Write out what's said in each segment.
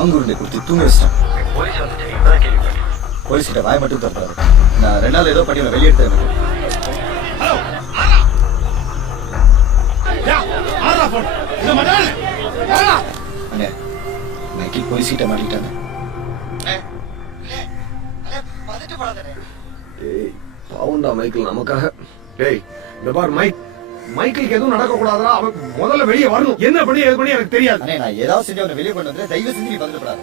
மாங்குருண்டை கொடுத்து தூங்க வச்சிட்டான். போலீஸ் வந்துச்சு, இப்பதான் கேள்விப்பட்டேன். போலீஸ் கிட்ட வாய் மட்டும் தரப்பாரு. நான் 2 நாள் ஏதோ பண்ணி வெளியெடுத்தேன். அண்ணே மைக்கேல் போலீஸ் கிட்ட மாட்டிக்கிட்டாங்க. பாவுண்டா மைக்கேல் நமக்காக. டேய் இந்த பார் மைக்கேலுக்கு எதுவும் நடக்க கூடாதா? அவன் முதல்ல வெளியே வரணும். என்ன பண்ணி எது பண்ணி எனக்கு தெரியாது. அண்ணே நான் ஏதாவது செஞ்சு அவனை வெளியே கொண்டு வந்து தயவு செஞ்சு நீ வந்துடக்கூடாது.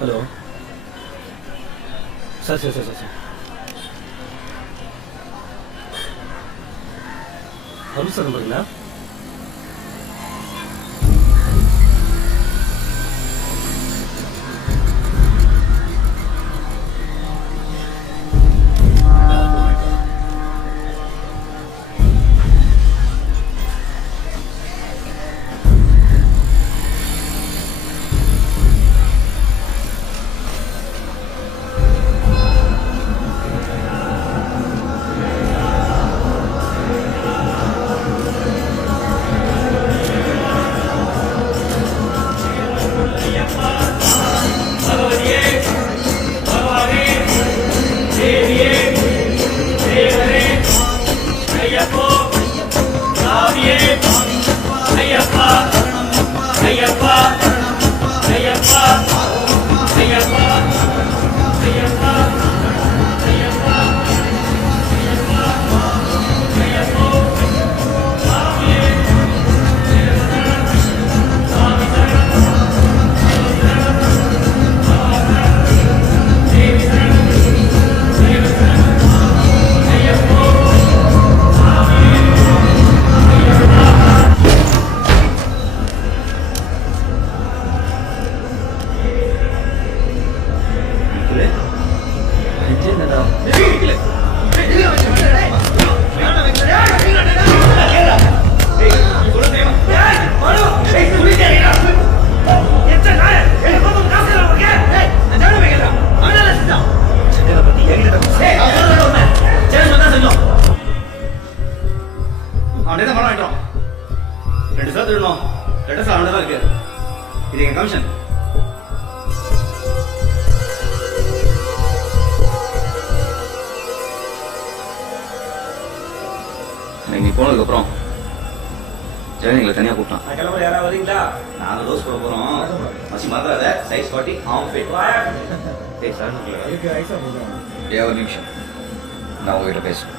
Hello sir sir sir sir sir Arul sir நம்புறீங்களா? நீ போனதுக்கு அப்புறம் ஜெயனிங்களை தனியா கூப்பிட்டான். யாராவது வரீங்களா? நாங்க தோசை போட போறோம். மசி மறக்காத சைஸ் 40 ஆம் ஃபிட். டேய் சார் ஒரு நிமிஷம் நான் உங்ககிட்ட பேசுறேன்.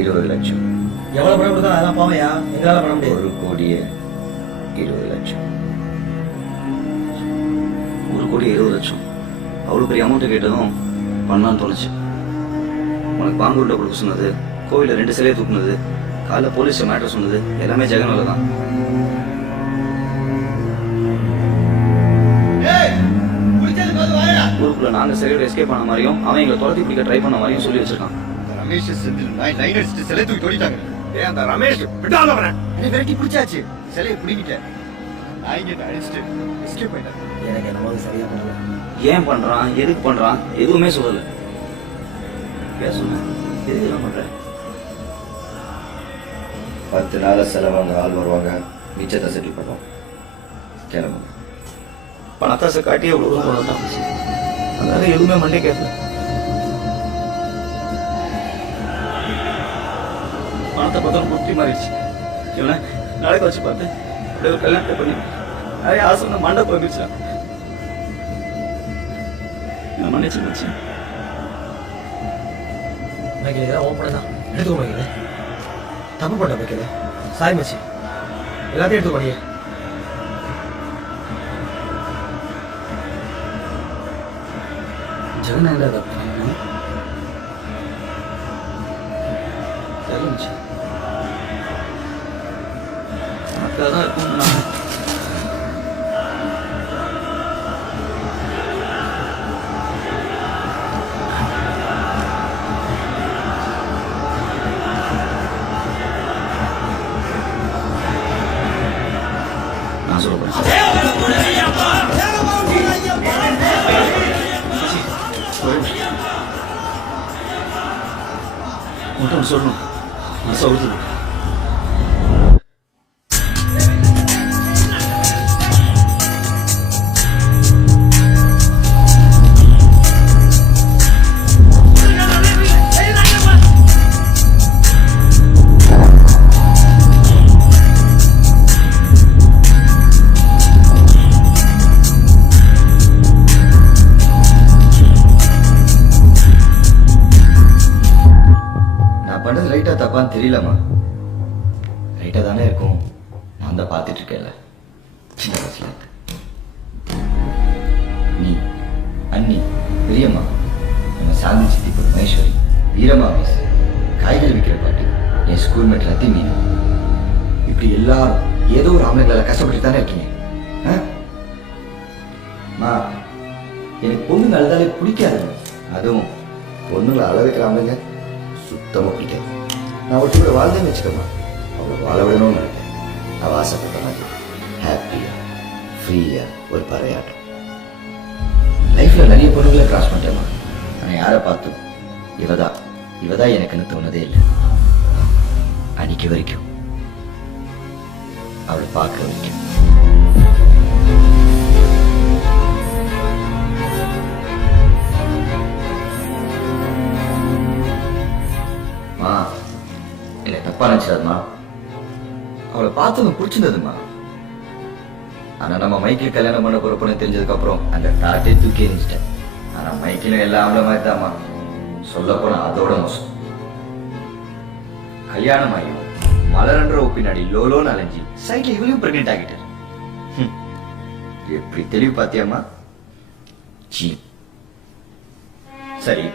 20 லட்சம். எவ்வளவு பணம் கொடுத்தா அதெல்லாம் பாவையா? எங்களால பண்ண முடியாது. 1 கோடியே 20 லட்சம். 1 கோடி 20 லட்சம். அவ்வளோ பெரிய அமௌண்ட்டு கேட்டதும் பண்ணலான்னு தோணுச்சு. உனக்கு பாம்பு உருண்டை கொடுக்க சொன்னது, கோவிலில் 2 சிலையை தூக்குனது, காலைல போலீஸ் மேட்டர் சொன்னது எல்லாமே ஜெகன் வேலை தான். ஊருக்குள்ள நாங்க சிலையோட எஸ்கேப் பண்ண மாதிரியும் அவன் எங்களை துரத்தி பிடிக்க ட்ரை பண்ண மாதிரியும் சொல்லி வச்சிருக்கான். ரமேஷ் சிலை தூக்கி தொடிட்டாங்க. அந்த ரமேஷ் விட்டாத வரேன் விரட்டி பிடிச்சாச்சு, சிலையை பிடிக்கிட்டேன். நாய்கிட்ட அடிச்சுட்டு எஸ்கேப் போயிட்டேன். எனக்கு என்னமோ சரியா பண்ணல. ஏன் பண்றான், எதுக்கு பண்றான் எதுவுமே சொல்லல. பேசுன எதுக்கு எல்லாம் பண்ற? 10 நாள் செலவாங்க, ஆள் வருவாங்க, மிச்சத்தை செட்டில் பண்ணுவோம். கிளம்புங்க. பணத்தாசை காட்டி எவ்வளவு தூரம் கொண்டு வந்தான். அதனால எதுவுமே மண்டே கேட்கல. பணத்தை பார்த்தா குட்டி மாறிடுச்சு. இவனை நடக்க வச்சு பார்த்து அப்படியே ஒரு கல்யாணத்தை பண்ணி நிறைய ஆசை வந்து மண்டை போயிடுச்சான். நான் மன்னிச்சு வச்சு மைக்கில் இதெல்லாம் ஓப்பன் தான் எடுத்துக்கோ. மைக்கில் தப்பு பண்ண மைக்கில் சாய் மச்சி எல்லாத்தையும் எடுத்துக்கோ. நீ ஜெகன் என்ன தப்பு தெரிஞ்சு தான் இருக்கும். நான் சொல்றேன் உன்கிட்ட சொல்லணும். நான் சொல்றது ரைட்டா தப்பான்னு தெரியலம்மா. ரைட்டா தானே இருக்கும். நான் தான் பார்த்துட்டு இருக்கேன்ல சின்ன வயசுல. நீ, அண்ணி, பெரியம்மா, நம்ம சாந்தி சித்தி பொண்ணு மகேஸ்வரி, வீரம்மா மிஸ், காய்கறி விற்கிற பாட்டி, என் ஸ்கூல்மேட் ரத்தி மீன், இப்படி எல்லாரும் ஏதோ ஒரு ஆம்பளைங்களால கஷ்டப்பட்டு தானே இருக்கீங்க. மா, எனக்கு பொண்ணுங்க அழுதாலே பிடிக்காது. அதுவும் பொண்ணுங்களை அழ வைக்கிற ஆம்பளைங்க சுத்தமாக பிடிக்காது. நான் ஒருத்தி கூட வாழ்ந்தேன்னு வச்சுக்கோமா, அவளை வாழ விடணும்னு நினைக்கிறேன். அவள் ஆசைப்பட்ட மாதிரி ஹாப்பியாக ஃப்ரீயாக ஒரு பறையாட்டம். லைஃப்பில் நிறைய பொண்ணுங்களை கிராஸ் பண்ணிட்டேம்மா. ஆனால் யாரை பார்த்தும் இவதான் எனக்குன்னு தோணதே இல்லை. அன்னைக்கு வரைக்கும் அவளை பார்க்க வரைக்கும். மா, என்னை தப்பா நினைச்சாதுமா. அவளை பார்த்ததும் பிடிச்சிருந்ததுமா. ஆனா நம்ம மைக்கில் கல்யாணம் பண்ண போறப்பன்னு தெரிஞ்சதுக்கு அப்புறம் அந்த தாட்டை தூக்கி எரிஞ்சிட்டேன். ஆனா மைக்கிலும் எல்லாம் அவள மாதிரி தான்மா. சொல்ல போனா அதோட மோசம். கல்யாணம் ஆகியும் மலரன்ற பின்னாடி லோலோன்னு அலைஞ்சி சைட்ல இவளையும் பிரெக்னென்ட் ஆகிட்டாரு. எப்படி தெளிவு பாத்தியாமா? சரி,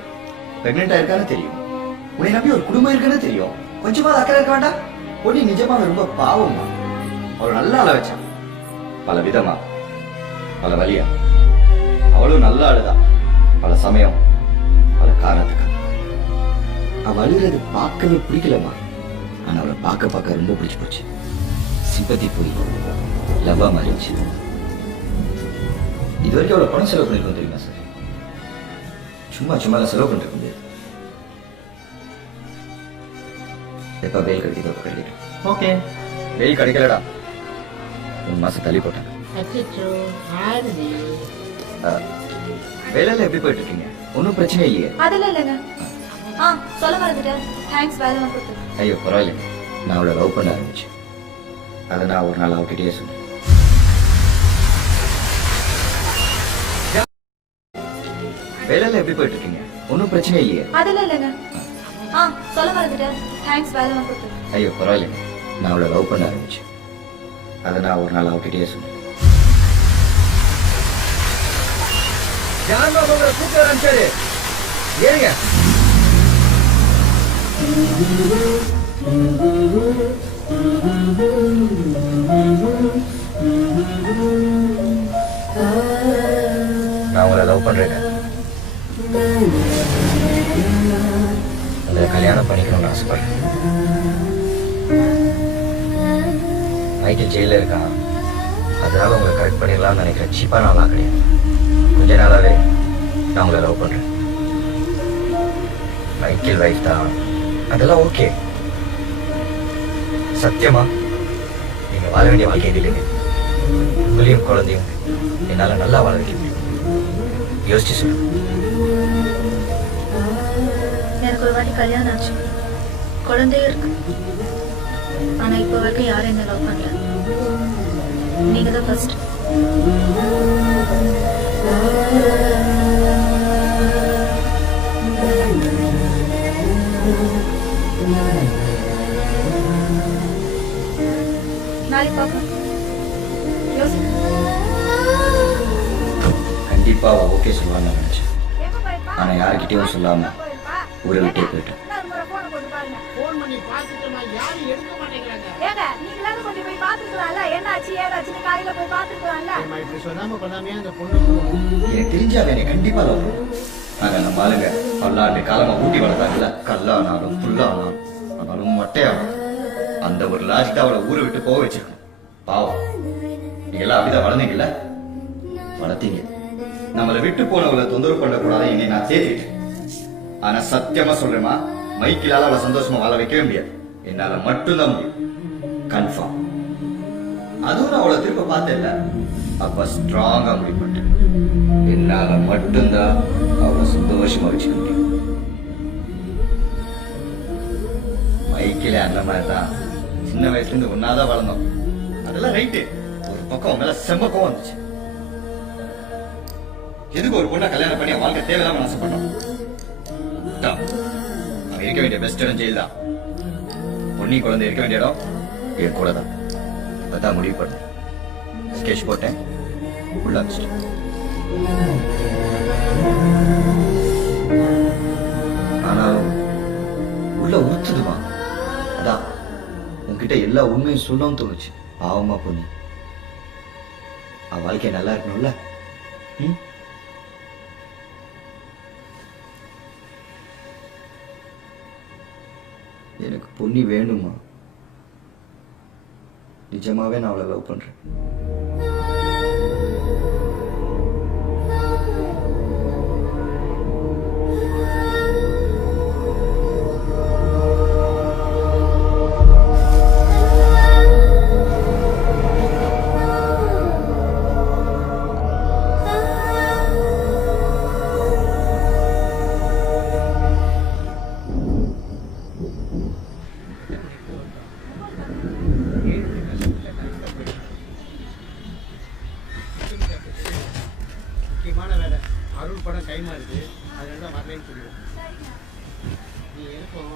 பிரெக்னென்ட் ஆயிருக்கான்னு தெரியும், உன்னை நம்பி ஒரு குடும்பம் இருக்குன்னு தெரியும், கொஞ்சமா அக்கறை இருக்க வேண்டாம்? பொண்ணு நிஜமாக ரொம்ப பாவமா. அவள் நல்லா அழ வச்சான், பல விதமா, பல வழியா. அவளும் நல்லா அழுதா, பல சமயம், பல காரணத்துக்கு. அவள் அழுகிறது பார்க்கவே பிடிக்கலமா. ஆனா அவளை பார்க்க ரொம்ப பிடிச்சு போச்சு. சிம்பத்தி போய் லவ்வா மாறிடுச்சு. இது வரைக்கும் அவளை பணம் செலவு பண்ணிருக்கோம் தெரியுமா சார்? சும்மா செலவு பண்ணிருக்க முடியாது. எப்ப வெயில் கிடைக்குதோ கிடைக்கட்டும். ஓகே, வெயில் கிடைக்கலடா 3 மாசம் தள்ளி போட்டேன். வேலையில எப்படி போயிட்டு இருக்கீங்க? ஒன்னும் பிரச்சனை இல்லையே? அதெல்லாம் இல்லைங்க. சொல்ல மறந்துட்டேன். தேங்க்ஸ், வேலை கொடுத்து. ஐயோ பரவாயில்ல. நான் அவளை லவ் பண்ண ஆரம்பிச்சேன். அதை நான் ஒரு நாள் அவகிட்டயே சொன்னேன். வேலையில எப்படி போயிட்டு இருக்கீங்க? ஒன்னும் பிரச்சனை இல்லையே? அதெல்லாம் இல்லைங்க. சொல்ல மறந்துட்டேன். தேங்க்ஸ், வேலை கொடுத்து. ஐயோ பரவாயில்ல. நான் அவளை லவ் பண்ண ஆரம்பிச்சேன். அதை நான் ஒரு நாள் அவகிட்டயே சொன்னேன். கூப்பிட்டு ஏறுங்க. நான் உங்களை லவ் பண்றேங்க. உங்களை கல்யாணம் பண்ணிக்கணும்னு ஆசைப்படுறேன். மைக்கேல் ஜெயிலில் இருக்கான், அதனால உங்களை கரெக்ட் பண்ணிடலாம்னு நினைக்கிறேன். சீப்பான ஆளா கிடையாது. கொஞ்ச நாளாவே நான் உங்களை லவ் பண்றேன். மைக்கேல் வைஃப் தான், அதெல்லாம் ஓகே. சத்தியமா நீங்க வாழ வேண்டிய வாழ்க்கை இல்லைங்க. உங்களையும் குழந்தையும் என்னால நல்லா வாழ வைக்க முடியும். யோசிச்சு சொல்லு. எனக்கு ஒரு வாட்டி கல்யாணம் ஆச்சு, குழந்தையும் இருக்கு. ஆனா இப்போ வரைக்கும் யாரும் என்ன லவ் பண்ணல. நீங்க தான் ஃபர்ஸ்ட். நாளைக்கு பார்க்கலாம். கண்டிப்பா ஓகே சொல்லுவான்னு நான் நினைச்சேன். ஆனா யாருக்கிட்டையும் சொல்லாம ஊரை விட்டே போயிட்டேன். எனக்கு தெரிஞ்சா என்னை கண்டிப்பா லவ் பண்ணும். நாங்க நம்ம ஆளுங்க பல்லாண்டு காலமா ஊட்டி வளர்த்தாங்கல்ல, கல்லானாலும் புல்லானாலும் ஆனாலும் மட்டையாகும். அந்த ஒரு லாஜிக் அவளை ஊரை விட்டு போக வச்சிருக்கோம். பாவம், நீங்க எல்லாம் அப்படிதான் வளர்ந்தீங்கல்ல, வளர்த்தீங்க. நம்மளை விட்டு போனவளை தொந்தரவு பண்ணக்கூடாது என்னை நான் சேர்த்துக்கிட்டேன். ஆனா சத்தியமா சொல்றேமா, மைக்கிலால அவளை சந்தோஷமா வாழ வைக்கவே முடியாது. என்னால மட்டும்தான் முடியும், கன்ஃபார்ம். அதுவும் நான் அவளை திரும்ப பார்த்தேன்ல, அப்ப ஸ்ட்ராங்கா முடிவு பண்ணிட்டேன். என்னால மட்டும்தான் அவளை சந்தோஷமா வச்சுக்க முடியும். மைக்கில அந்த மாதிரி தான் சின்ன வயசுல இருந்து ஒன்னாதான் வளர்ந்தோம். அதெல்லாம் ரைட்டு. ஒரு பக்கம் மேல செம்ம கோவம் வந்துச்சு. எதுக்கு ஒரு பொண்ணை கல்யாணம் பண்ணி வாழ்க்கை தேவையில்லாம ஆசைப்பட்டோம். அவன் இருக்க வேண்டிய பெஸ்ட் இடம் ஜெயில் தான். பொண்ணி குழந்தை இருக்க வேண்டிய இடம் என் கூட தான். அதான் முடிவு பண்ணேன். ஸ்கெட்ச் போட்டேன், உள்ள வச்சிட்டேன். ஆனாலும் உள்ள உறுத்துதுமா. அதான் உன்கிட்ட எல்லா உண்மையும் சொல்லவும் தோணுச்சு. பாவமா பொண்ணு, அவன் வாழ்க்கை நல்லா இருக்கணும்ல. எனக்கு பொண்ணி வேணுமா? நிஜமாவே நான் அவளை லவ் பண்றேன். வேலை அருள் படம் டைமா இருக்கு, அதனால தான் வரலன்னு சொல்லுவேன். நீ எனக்கும்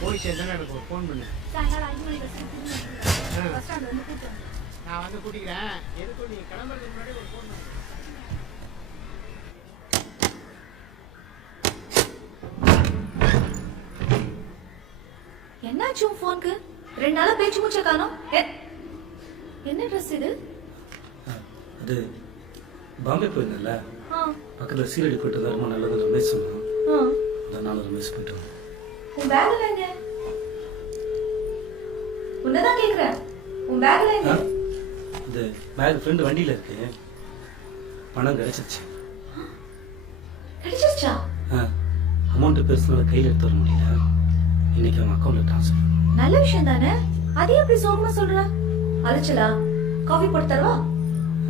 போய் சேர்ந்தா எனக்கு ஒரு ஃபோன் பண்ணு. நான் வந்து கூட்டிக்கிறேன். எதுக்கும் நீ கிளம்புறதுக்கு முன்னாடி ஒரு ஃபோன் பண்ணு. என்னாச்சு உன் போனுக்கு? 2 நாளா பேச்சு மூச்ச காணோம். என்ன ட்ரெஸ் இது? அது பாம்பே போயிருந்தேன்ல, பக்கத்தில் சீரடி போயிட்டு தான் ரொம்ப நல்லது ரமேஷ் சொன்னான். அதனால ரமேஷ் போயிட்டு வந்தேன். உன் பேக்ல எங்க? உன்னதான் கேக்குறேன், உன் பேக்ல எங்க? இந்த பேக் ஃப்ரெண்டு வண்டியில் இருக்கு. பணம் கிடைச்சிருச்சு. கிடைச்சிருச்சா? அமௌண்ட் பெருசுனால கையில் எடுத்து வர முடியல. இன்னைக்கு அவன் அக்கௌண்ட்ல ட்ரான்ஸ்ஃபர். நல்ல விஷயம் தானே, அதே எப்படி சோகமா சொல்ற? அழைச்சலா? காஃபி போட்டு தரவா?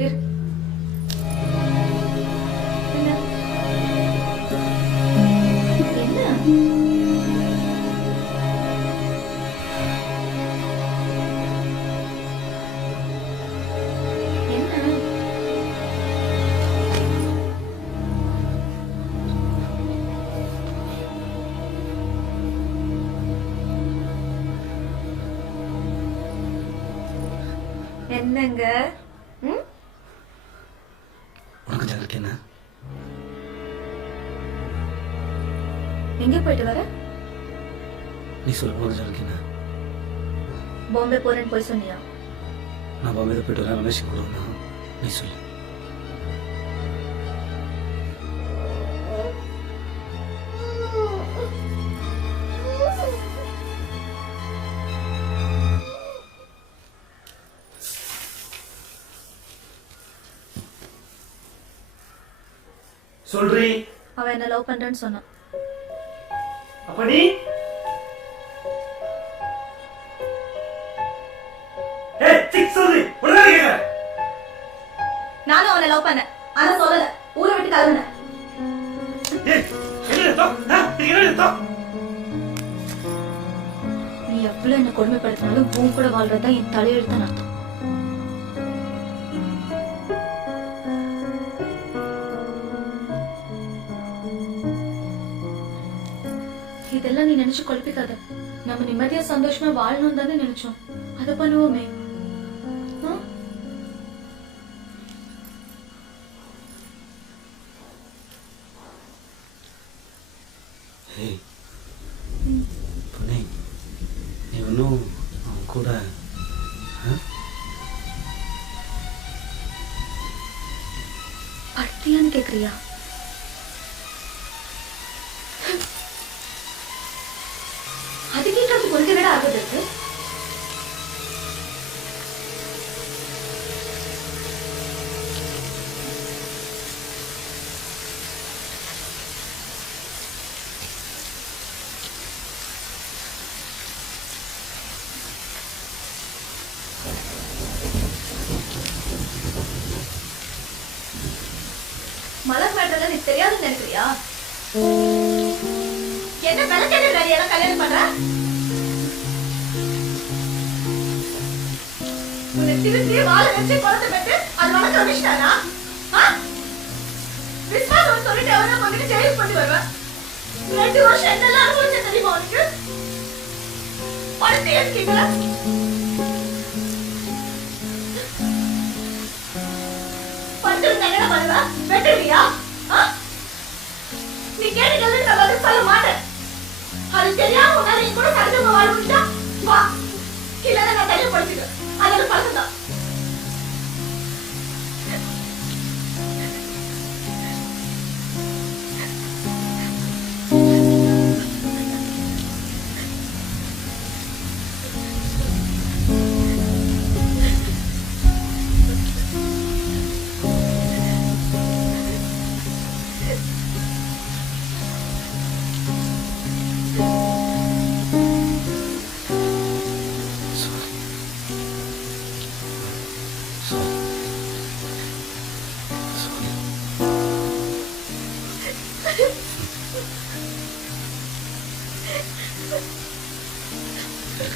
இரு. என்ன? என்னங்க? உனக்கு ஜாலிக்கு என்ன? எங்க போயிட்டு வர? நீ சொல்லும்போது ஜானகிண்ணா பாம்பே போறேன்னு போய் சொன்னியா? நான் பாம்பே தான் போயிட்டு வரேன், ரமேஷ் கூட வந்தான். நீ சொல்லு. சொல்றீ அவன் என்ன லவ் பண்றேன்னு சொன்னான். அப்ப நீ சொல்றீ நானும் அவனை லவ் பண்ணேன், ஆனா சொல்லல. ஊரை விட்டு கிளம்புனேன். நீ எவ்வளவு என்ன கொடுமைப்படுத்தினாலும் உன் கூட வாழ்றதுதான் என் தலையெழுத்தான் அர்த்தம். இதெல்லாம் நீ நினைச்சு குழப்பிக்காத. நம்ம நிம்மதியா சந்தோஷமா வாழணும் தானே நினைச்சோம். அதை பண்ணுவோமே. பொண்ணே, நீ ஒன்றும் அவன் கூட படுத்தியான்னு கேக்குறியா? அது கேட்கறது கொஞ்ச நேரம் ஆகுது இருக்கு. மலர் மேட்டர்ல நீ தெரியாதுன்னு நினைக்கிறியா? என்ன விளக்கெண்ண வேலையெல்லாம் கல்யாணம் பண்ற? உன்னை திருத்தி வாழ வச்சு குழந்தை பெற்று அது வளர்க்க விஷயம்னா விஸ்வாசம் சொல்லிட்டு அவனை வந்துட்டு ஜெயிலுக்கு கொண்டு வருவேன். 2 வருஷம் என்னெல்லாம் அனுபவிச்ச தெரியுமா உனக்கு? படுத்து ஏற்கீங்களா? படுத்து என்ன பண்ணுவ? வெட்டுவியா? நீ கேட்டுக்கிறது நான் பதில் சொல்ல மாட்டேன். அது தெரியாம உன்னால கூட சந்தோஷமா வாழ முடிச்சா வா, இல்லைன்னா நான் தனியா படிச்சுக்க. அதோட பழக்கம்தான்.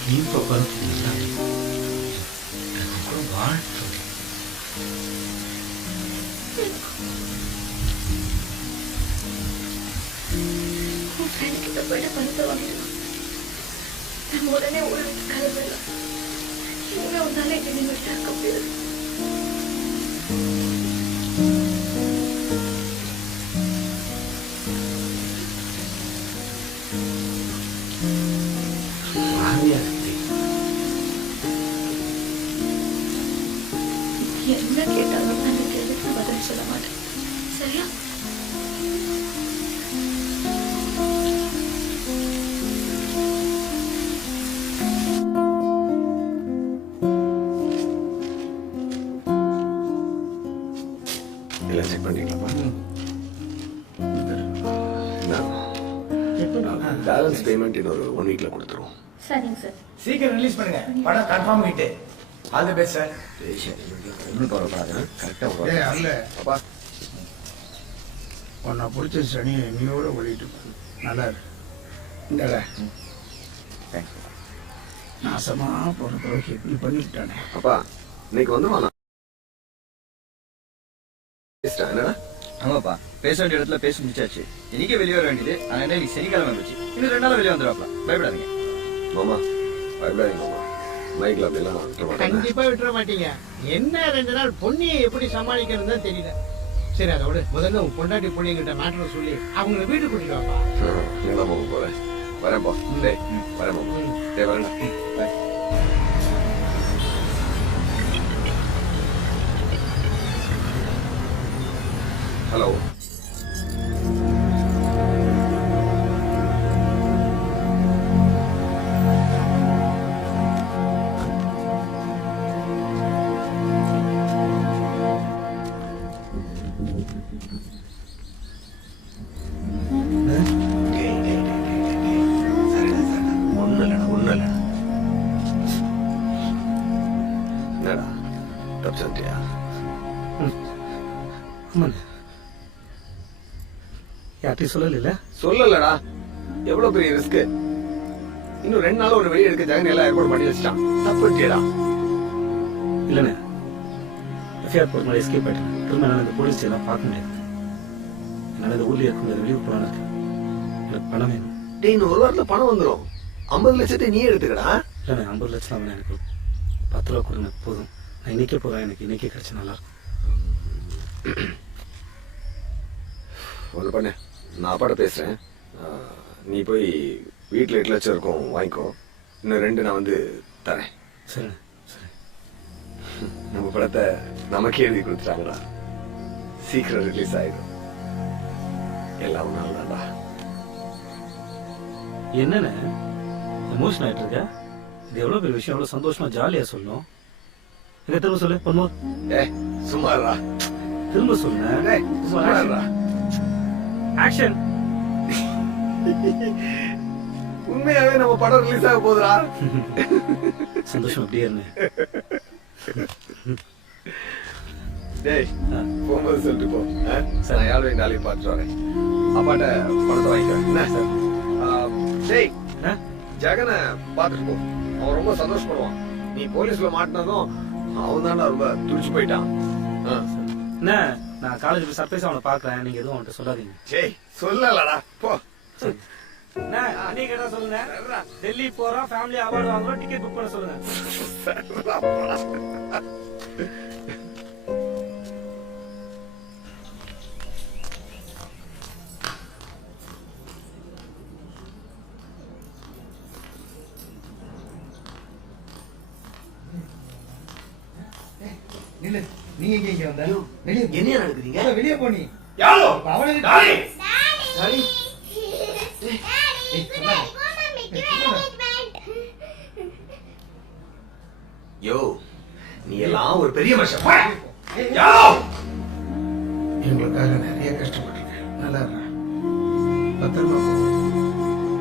நீ பாப்பா கூட வாழ் கிட்ட போயிட்டு பணத்தை வாங்கிடலாம். நம்ம உடனே ஊரை விட்டு கிளம்பிடலாம். இனிமே உன்னால இங்க நிம்மதியா இருக்க முடியாது. என்ன கேட்டாலும் அந்த கேள்விக்கு பதில் சொல்ல மாட்டேன். சரியா? எல்லாம் செக் பண்ணிக்கலாமா? பேலன்ஸ் பேமெண்ட் இன்னொரு 1 வீக்ல கொடுத்துருவோம். சரிங்க சார். சீக்கிரம் ரிலீஸ் பண்ணுங்க. படம் கன்ஃபார்ம் ஆயிட்டு. All the best sir. ஒன்றும் கவலைப்படாத, கரெக்டாக ஏய் அல்ல அப்பா உன்னை பிடிச்ச சனியை நீயோட ஓடிட்டு நல்லா இருக்கு. இந்தடா நாசமா போன பிறகு இப்படி பண்ணிவிட்டானே. அப்பா இன்னைக்கு வந்துருவானா? என்னடா? ஆமாப்பா, பேச வேண்டிய இடத்துல பேசி முடிச்சாச்சு. இன்னைக்கே வெளியே வர வேண்டியது. ஆனால் இன்னைக்கு சனிக்கிழமை வந்துச்சு. இன்னும் 2 நாள் வெளியே வந்துடுவாப்ல. பயப்படாதீங்க மாமா, பயப்படாதீங்க மாமா. மைக்ல அப்படிலாம் விட்டுற மாட்டேன். கண்டிப்பா விட்டுற மாட்டீங்க. என்ன 2 நாள் பொண்ணியை எப்படி சமாளிக்கிறதுன்னு தெரியல. சரி அதை விட முதல்ல உன் பொண்டாட்டி பொண்ணுங்கிட்ட மேட்டரை சொல்லி அவங்கள வீட்டுக்கு கூட்டிட்டு வாப்பா. நீங்களாம் போக போறேன். வரேன்ப்பா டேய் வரேன் மாமா டேய் வரேன்டா பாய் ஹலோ என்னடா தப்பு சொல்லிட்டியா ஆமாண்ணே யார்ட்டையும் சொல்லல சொல்லலடா எவ்வளவு பெரிய ரிஸ்க் இன்னும் 2 நாள் ஒரு வெளியே எடுக்க ஜெகன் எல்லாம் ஏற்பாடு பண்ணி வச்சிட்டான் தப்புட்டியடா இல்லைண்ணே எஃப்ஐஆர் போட்டு மாதிரி எஸ்கேப் ஆயிட்டேன் திரும்ப என்னால் இந்த போலீஸ் எல்லாம் பார்க்க முடியாது என்னால் இந்த ஊர்லேயே இருக்க முடியாது வெளியே போகலான்னு இருக்கேன் எனக்கு பணம் வேணும் டேய் இன்னும் ஒரு வாரத்துல பணம் வந்துடும் 50 லட்சத்தை நீ எடுத்துக்கடா இல்லைண்ணே 50 லட்சம் வேணும் எனக்கு 10 ரூபா கொடுங்க போதும் நான் இன்னைக்கே போகிறேன் எனக்கு இன்னைக்கே கிடைச்சா நல்லாயிருக்கும் ஒன்று பண்ணு நான் அப்பாட்ட பேசுறேன் நீ போய் வீட்டில் 8 லட்சம் இருக்கும் வாங்கிக்கோ இன்னும் 2 நான் வந்து தரேன் சரிண்ணே சரி நம்ம படத்தை நமக்கே எழுதி கொடுத்துட்டாங்கடா சீக்கிரம் ரிலீஸ் ஆயிடும் எல்லாம் நாள்தான்டா என்னண்ணே எமோஷன் ஆகிட்டு இருக்க இது எவ்வளோ பெரிய விஷயம் எவ்வளோ சந்தோஷமா ஜாலியாக சொல்லணும் எங்க திரும்ப சொல்லு பொண்ணு ஏய் சும்மாடா திரும்ப சொல்லுங்க டேய் சும்மாடா ஆக்ஷன் உண்மையாவே நம்ம படம் ரிலீஸ் ஆக போகுதுடா சந்தோஷம் அப்படியே இருந்தேன் டேய் போகும்போது சொல்லிட்டு போ நான் யாரும் நாளைக்கு பார்த்துட்டு வரேன் அப்பாட்ட பணத்தை வாங்கிக்கிறேன் என்ன சார் டேய் ஜெகனை பார்த்துட்டு போ அவன் ரொம்ப சந்தோஷப்படுவான் நீ போலீஸ்ல மாட்டினதும் அவன் தான்டா ரொம்ப துடிச்சு போயிட்டான் என்ன நான் காலேஜ் போய் சர்ப்ரைஸ் அவனை பார்க்குறேன் நீங்க எதுவும் அவன்கிட்ட சொல்லாதீங்க டேய் சொல்லலடா போ நீங்க என்ன சொல்லுங்க டெல்லி போறோம் ஃபேமிலி அவார்டு வாங்குறோம் டிக்கெட் புக் பண்ண சொல்லுங்க நில்லு நீ எங்க இங்க வந்த வெளியே என்ன நடக்குதுங்க வெளியே போனி யாரோ அவளே டாடி டாடி யோ நீ எல்லாம் ஒரு பெரிய மனுஷன் யாரோ எங்களுக்காக நிறைய கஷ்டப்பட்டிருக்கேன் நல்லா இருக்கா பத்திரமா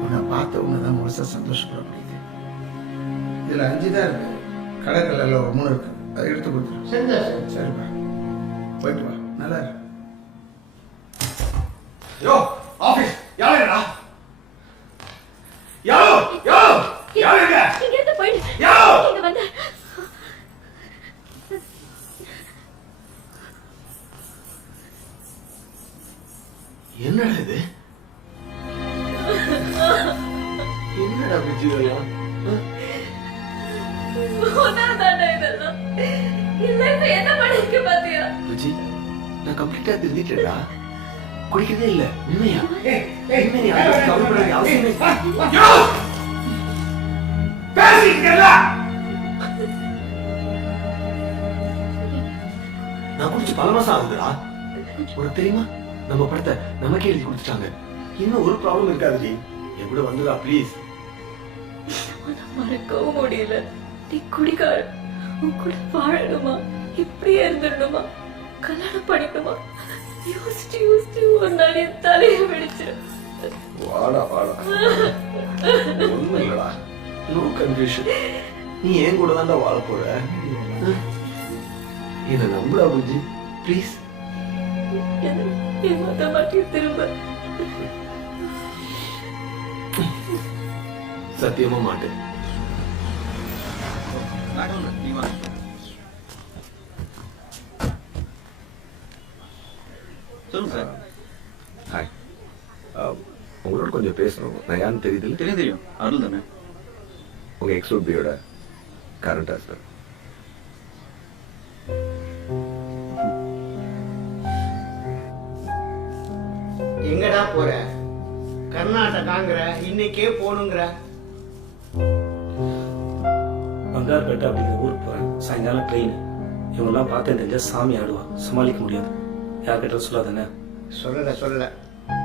உன்னை பார்த்த உன்னதான் முழுசா சந்தோஷப்பட முடியுது இதுல 5 தான் இருக்கு கடைக்கல்ல ஒரு 3 இருக்கு அதை எடுத்து கொடுத்துரு சரிப்பா போயிட்டு வா நல்லா இருக்கு யோ ஆபீஸ் யாரடா யாரோ யாருங்க இங்க இருந்து போயிடு யாரோ இங்க வந்து என்னடா இது என்னடா புஜி இதெல்லாம் உன்னதாண்டா இதெல்லாம் இல்ல இப்ப என்ன பண்ணிருக்க பாத்தியா புஜி நான் கம்ப்ளீட்டா திருந்திட்டேடா குடிக்கிறதே இல்ல உண்மையா உண்மையா கவலைப்படாத அவசியமே பேசிக்கல நான் குடிச்சு பல மாசம் ஆகுதுடா உனக்கு தெரியுமா நம்ம படத்தை நமக்கே எழுதி கொடுத்துட்டாங்க இன்னும் ஒரு ப்ராப்ளம் இருக்காது எப்படி வந்துடா ப்ளீஸ் மறக்கவும் முடியல நீ குடிகார உன் கூட வாழணுமா இப்படியே இருந்துடணுமா கல்யாணம் பண்ணிக்கணுமா யோசிச்சு ஒரு நாள் என் தலையை வெடிச்சிடும் வாடா ஒண்ணும் இல்லடா நோ கன்ஃபியூஷன் நீ ஏன் கூட தான்டா வாழ போற என்ன நம்புடா புஜி ப்ளீஸ் ஏமாத்த மாட்டேன் திரும்ப சத்தியமா மாட்டேன் சொல்லுங்க சார். ஹாய் உங்களோட கொஞ்சம் பேசணும் நான் யாருன்னு தெரியுது தெரியும் அருள் தானே. உங்க எக்ஸ்ஓபியோட கரண்ட் ஹஸ்பண்ட் எங்கடா போற கர்நாடகாங்கிற இன்னைக்கே போகணுங்கிற. பங்கார்பேட்டை அப்படிங்கிற ஊருக்கு போகிறேன். சாயங்காலம் ட்ரெயின். இவங்கெல்லாம் பார்த்தேன் தெரிஞ்சா சாமி ஆடுவான். சமாளிக்க முடியாது. யார்கிட்ட சொல்லாதானே? சொல்லல.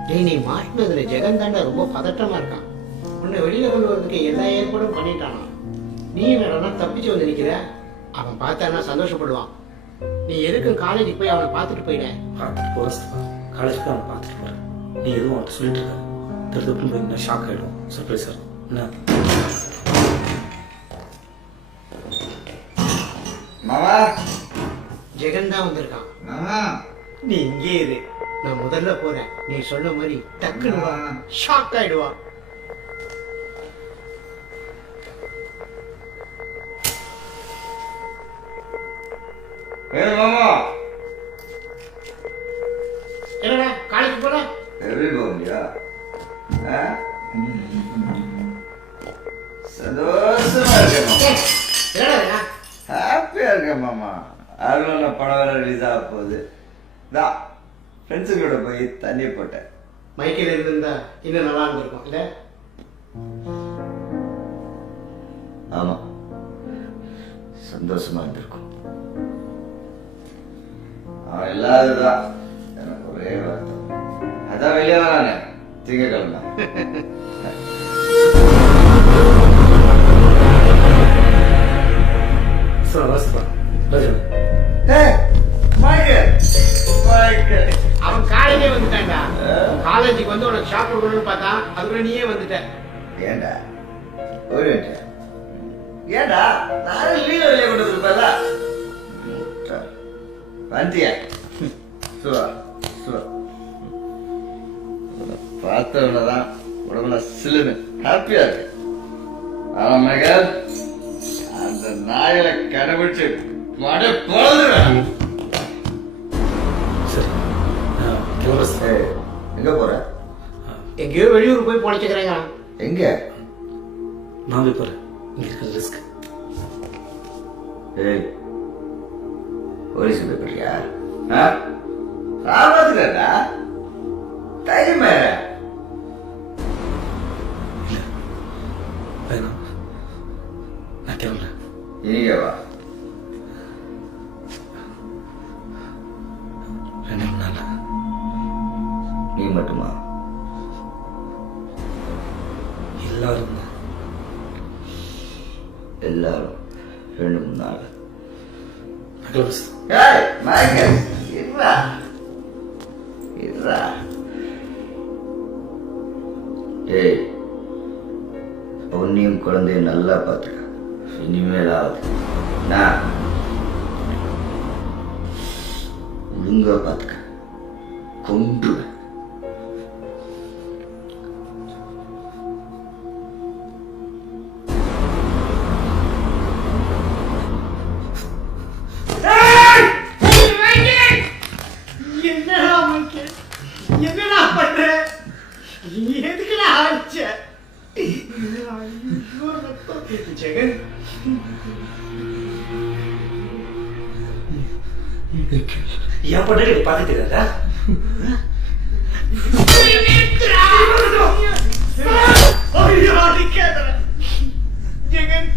டேய், நீ மாட்டினதுல ஜெகன் தாண்டா ரொம்ப பதட்டமா இருக்கான். உன்னை வெளியில கொண்டு வரதுக்கு எல்லா ஏற்பாடும் பண்ணிட்டானா. நீ என்னடா தப்பிச்சு வந்து நிக்கிற? அவன் பார்த்தானா சந்தோஷப்படுவான். நீ எதுக்கும் காலேஜுக்கு போய் அவனை பார்த்துட்டு போயிட. பார்த்துட்டு போகிறேன். காலேஜுக்கு அவனை பார்த்துட்டு போகிறேன். நீ எதுவும் அவன்கிட்ட சொல்லிட்டு இருக்காது. திருத்தப்புன்னு போய் என்ன ஷாக் ஆகிடும். சர்ப்ரைஸ் சார் என்ன? மாமா ஜெகன் தான் வந்திருக்கான். மாமா நீ இங்கே இரு, நான் முதல்ல போறேன். நீ சொன்ன மாதிரி டக்குன்னு வா, ஷாக் ஆயிடுவா. மாமா என்னடா காலேஜ் போற? எப்படி போக முடியா? சந்தோஷமா இருக்கேன். என்னடா ஹாப்பியா இருக்கேன் மாமா. அருள் படம் வேற ரிலீஸ் ஆக போகுது. தான் ஃப்ரெண்ட்ஸுங்களோட போய் தண்ணி போட்டேன். மைக்கேல் இருந்திருந்தா இன்னும் நல்லா இருந்திருக்கும் இல்ல? ஆமா, சந்தோஷமா இருந்திருக்கும். அவன் இல்லாததுதான் எனக்கு ஒரே வருத்தம். அதான் வெளியே வரானே திங்கக்கிழமை. சார் வாசிப்பா ராஜன். அவன் காலையிலே வந்துட்டான்டா. காலேஜுக்கு வந்து உனக்கு ஷாப் கொடுக்கணும்னு பார்த்தா அதுக்குள்ள நீயே வந்துட்ட. ஏண்டா ஒரு நிமிஷம். ஏண்டா நானும் லீவ் வெளியே கொண்டு வந்துருப்பல வந்தியா? சுவா பார்த்தவனதான் உடம்புல சிலுன்னு ஹாப்பியா இருக்கு. ஆனா மகன் அந்த நாயில கடைபிடிச்சு மட போதுவேன். சரி கேமரா சார். எங்க போற? எங்கேயோ வெளியூர் போய் பொழைச்சுக்கிறேங்க. எங்க? நான் போய் போகிறேன். இங்கே இருக்கிற ரிஸ்க். ஏய் போலீஸ் போய்யா? ராபாத்துக்கா டைம் வேணாம், நான் கிளம்புறேன். இனிங்க வா. 2 மணி நாள். நீ மட்டுமா? எல்லாரும் தான். எல்லாரும் 2-3 நாள். நான் கிளம்புறேன். ஏய் மைக்கேல் இருடா இருடா. ஏய் பொன்னியும் குழந்தைய நல்லா பார்த்துக்க. இனிமேல் ஆகுது நான் ஒழுங்கா பார்த்துக்க. கொண்டுவேன். என்னடா பண்ற? எதுக்குடா ஆச்ச? ஜெகன் என் பொண்ணு பார்த்துட்டு இருக்காதா? ஜெகன்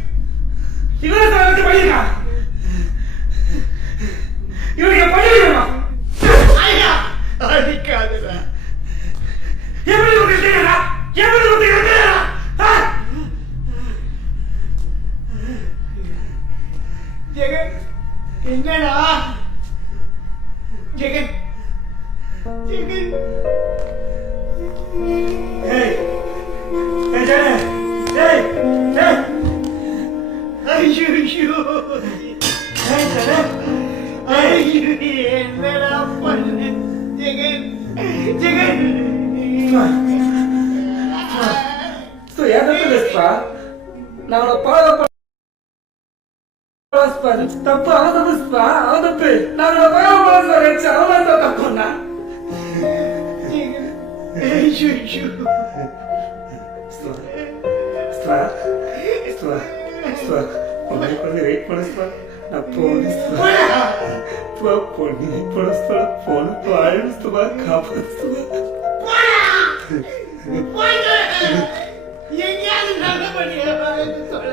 இவனை தான் பண்ணிருக்கான். இவனுக்கு பண்ணிருக்கான். அடிக்காதடா. எப்படி சொல்றீங்களா? எப்படி சொல்றீங்களா? ஜெகன் என்னடா? ஜெகன் ஜெகன் ஏய் ஏய் ஜெகன் ஏய் ஏய் ஐயோ ஏய் ஜெகன் ஐயோ என்னடா பண்ண? ஜெகன் ஜெகன் तो याद है तो நான் பாவ தப்பு அவதப்பு நான் தப்புண்ணா. வெயிட் பண்ண நான் போன பொண்ணு படஸ்தா போன ஆயிடுஸ்துவா காப்பாத்துவா. எங்கேயாவது நல்லபடியா சொல்ல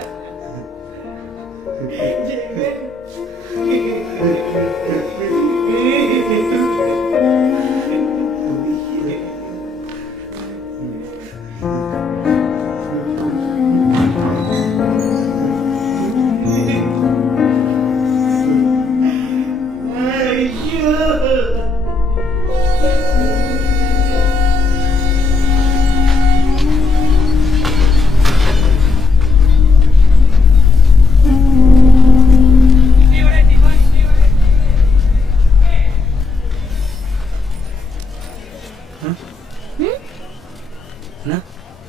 என்ன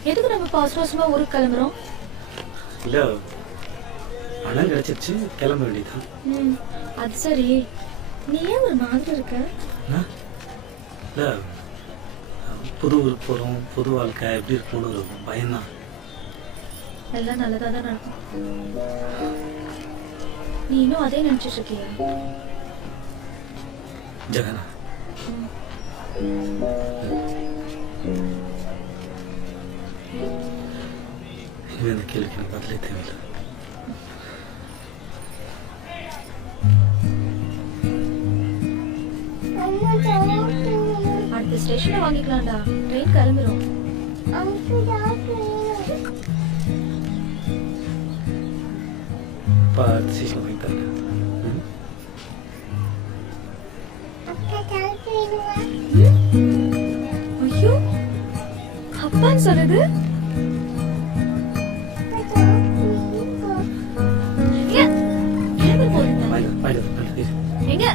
எதுக்கு நம்ம அவசர அவசரமா ஊருக்கு கிளம்புறோம்? இல்லை பணம் கிடைச்சிருச்சு, கிளம்ப வேண்டியதான். அது சரி, நீ ஏன் ஒரு மாதிரி இருக்க? இல்லை புது ஊருக்கு போகிறோம், புது வாழ்க்கை எப்படி இருக்கும்னு ஒரு பயம்தான். எல்லாம் நல்லதா தான் நடக்கும். நீ இன்னும் அதே நினைச்சிட்டு இருக்கியா? ஜெகனா, இனிமே இந்த கேள்விக்கு எனக்கு பதிலே தேவையில்லை. அடுத்த ஸ்டேஷன்ல வாங்கிக்கலாம்டா, ட்ரெயின் கிளம்பிரும். ஸ்டேஷன் வாங்கி தரேன். ஐயோ, அப்பான்னு சொல்லுது. கிளம்பி போறீங்க எங்க?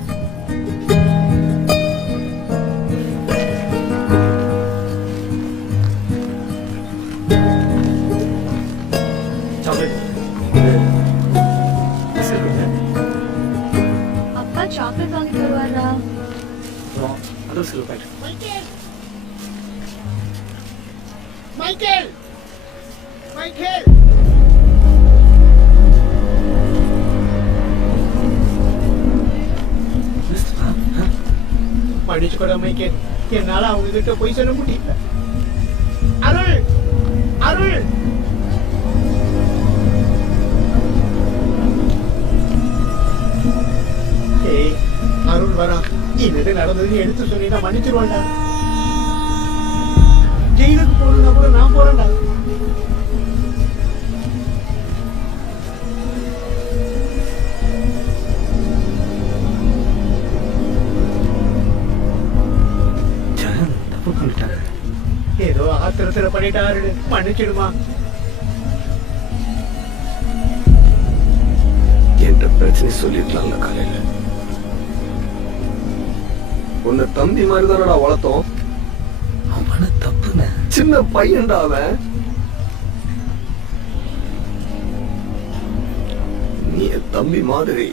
அப்பா சாக்லேட் வாங்கி தருவாரா? மைக்கேல் மைக்கேல் மன்னிச்சுக்கூட மைக்கேல், என்னால அவங்க கிட்ட போய் சொல்ல முடியல. அருள் அருள் அருள் வரா, இது நடந்ததுன்னு எடுத்து சொன்னீங்கன்னா மன்னிச்சிருவாண்டா. ஜெயிலுக்கு போகணும்னா கூட நான் போறேன்டா. தப்பு பண்ணிட்டாங்க. ஏதோ ஆத்திரத்துல பண்ணிட்டாரு, மன்னிச்சிடுமா. என்ற பிரச்சனை சொல்லிருக்கலாம்ல காலையில. உன்னை தம்பி மாதிரி தானடா வளர்த்தோம். அவன தப்புங்க. சின்ன பையன்டா அவன். நீ என் தம்பி மாதிரி.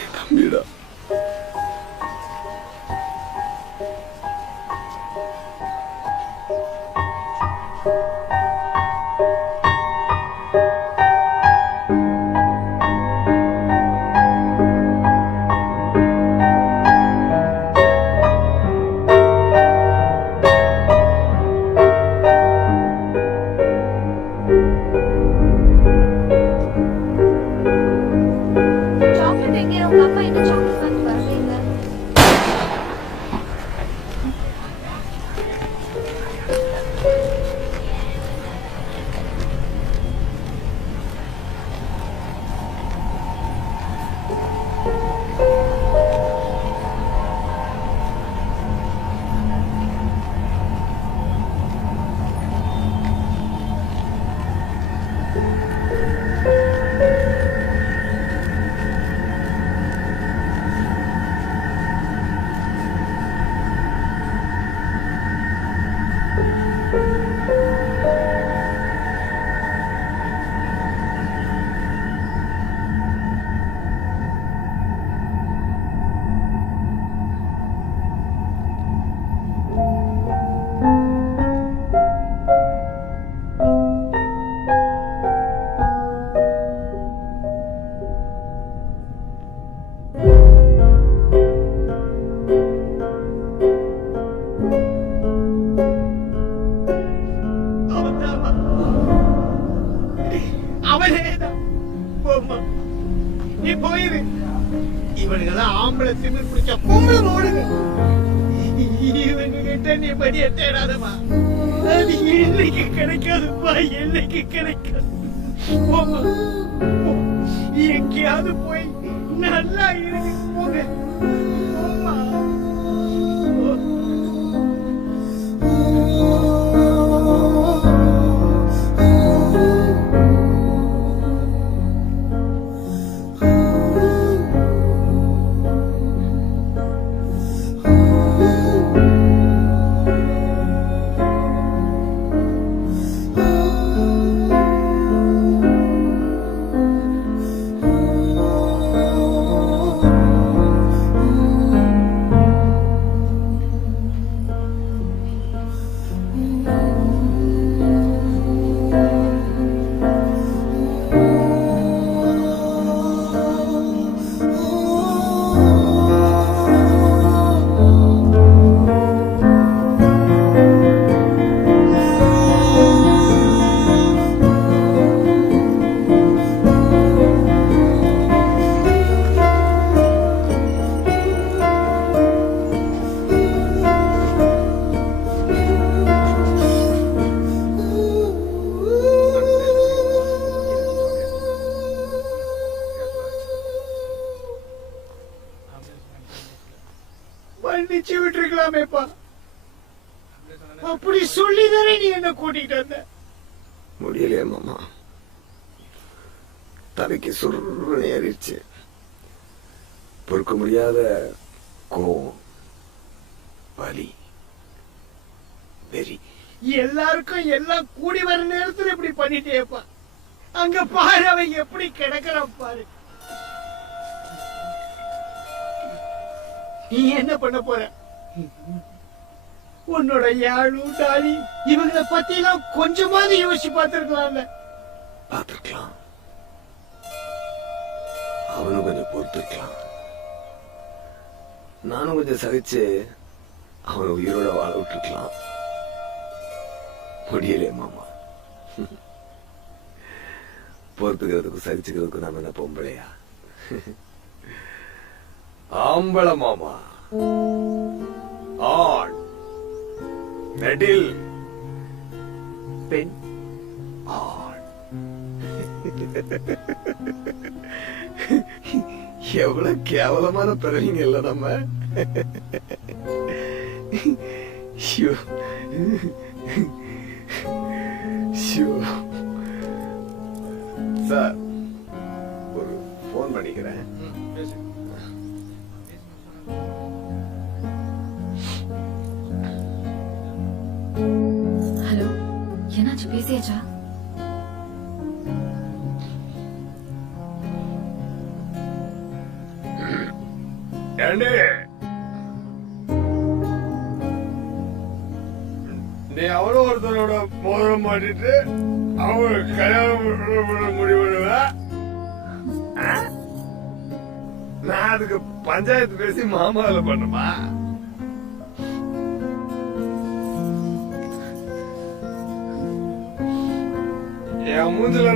என் தம்பிடா. சாக்லேட் எங்க? உங்க அப்பா என்ன சாக்லேட் வாங்கி வரவே இல்லை. நீ போயிரு. இவனுங்கெல்லாம் ஆம்பளை திமிர் பிடிச்ச பொம்பளை மோடுங்க. இவங்க கிட்ட நீ மடிய தேடாதமா. அது என்னைக்கு கிடைக்காதுப்பா, என்னைக்கு கிடைக்காது. போம்மா, போ. எங்கேயாவது போய் நல்லா இருக்கு போங்க. போம்மா. போ. மன்னிச்சு விட்டுருக்கலாமேப்பா. அப்படி சொல்லிதானே நீ என்ன கூட்டிட்டு வந்த. முடியலையே மாமா, தலைக்கு சுருன்னு ஏறிடுச்சு. பொறுக்க முடியாத கோவம், வலி, வெறி. எல்லாருக்கும் எல்லாம் கூடி வர நேரத்துல இப்படி பண்ணிட்டேப்பா. அங்க பாரு அவன் எப்படி கிடக்கிறான் பாரு. நீ என்ன பண்ண போற? உன்னோட யாழு டாலி இவங்களை பத்தி எல்லாம் கொஞ்சமாவது யோசிச்சு பார்த்திருக்கலாம்ல. பார்த்திருக்கலாம், அவனும் கொஞ்சம் பொறுத்திருக்கலாம். நானும் கொஞ்சம் சகிச்சு அவனை உயிரோட வாழ விட்டுருக்கலாம். முடியலையே மாமா. பொறுத்துக்கிறதுக்கும் சகிச்சுக்கிறதுக்கும் நாம என்ன பொம்பளையா? ஆம்பளை மாமா, ஆண், நெடில், பெண், ஆண். எவ்வளவு கேவலமான பிறவிங்க இல்ல நம்ம. ஷோ. ஷோ. சார், ஒரு போன் பண்ணிக்கிறேன். ஹலோ, என்னாச்சு? பேசியாச்சா? ஏண்டே, நீ அவனும் ஒருத்தனோட மோதிரம் மாட்டிட்டு அவனுக்கு கல்யாணம் முடிவுடுவ. நான் அதுக்கு பஞ்சாயத்து பேசி மாமாவில பண்ணுமா? என் மூஞ்சில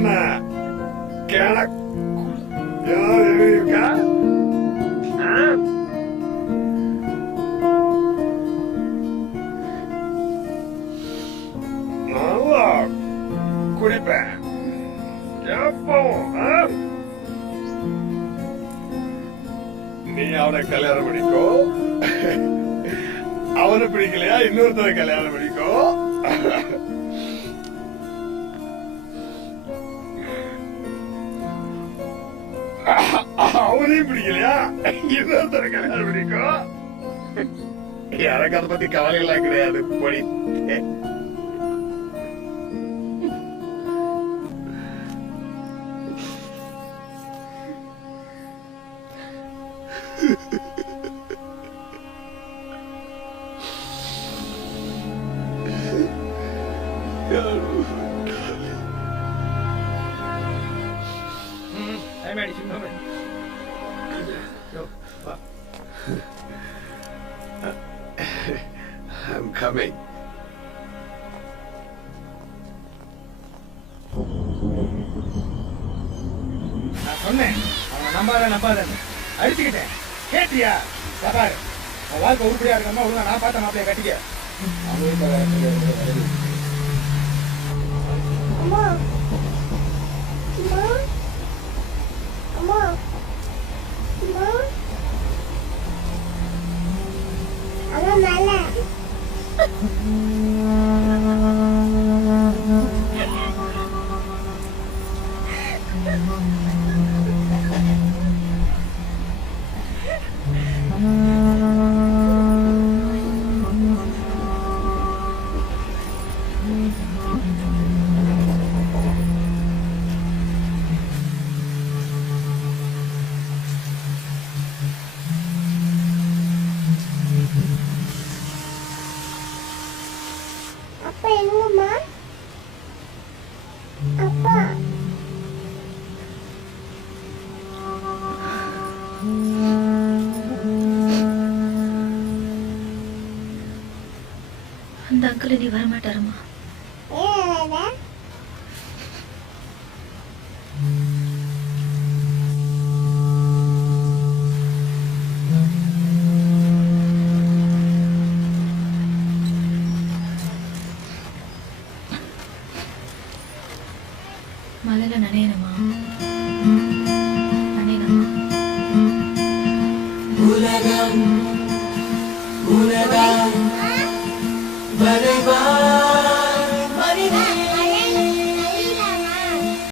கிழக்கு ஏதாவது எழுதியிருக்கா? நல்லா குடிப்பேன் எப்பவும். நீ அவனை கல்யாணம் பண்ணிக்கோ. அவனை பிடிக்கலையா இன்னொருத்தரை கல்யாணம் பண்ணிக்கோ. அவனையும் பிடிக்கலையா இன்னொருத்தரை கல்யாணம் பண்ணிக்கோ. எனக்கு அதை பத்தி கவலை எல்லாம் கிடையாது. பொடி I'm coming. நான் சொன்னேன் அவனை நம்பாத அடிச்சுக்கிட்டேன் கேட்டியா பாரு வாழ்க்கை உருப்படியா இருக்கமா ஒழுங்கா நான் பார்த்த மாப்பிளைய கட்டிக்க அப்பா எங்கம்மா அப்பா அந்த அங்கிள் நீ வரமாட்டாருமா. ஏன் மழையில நனையணுமா?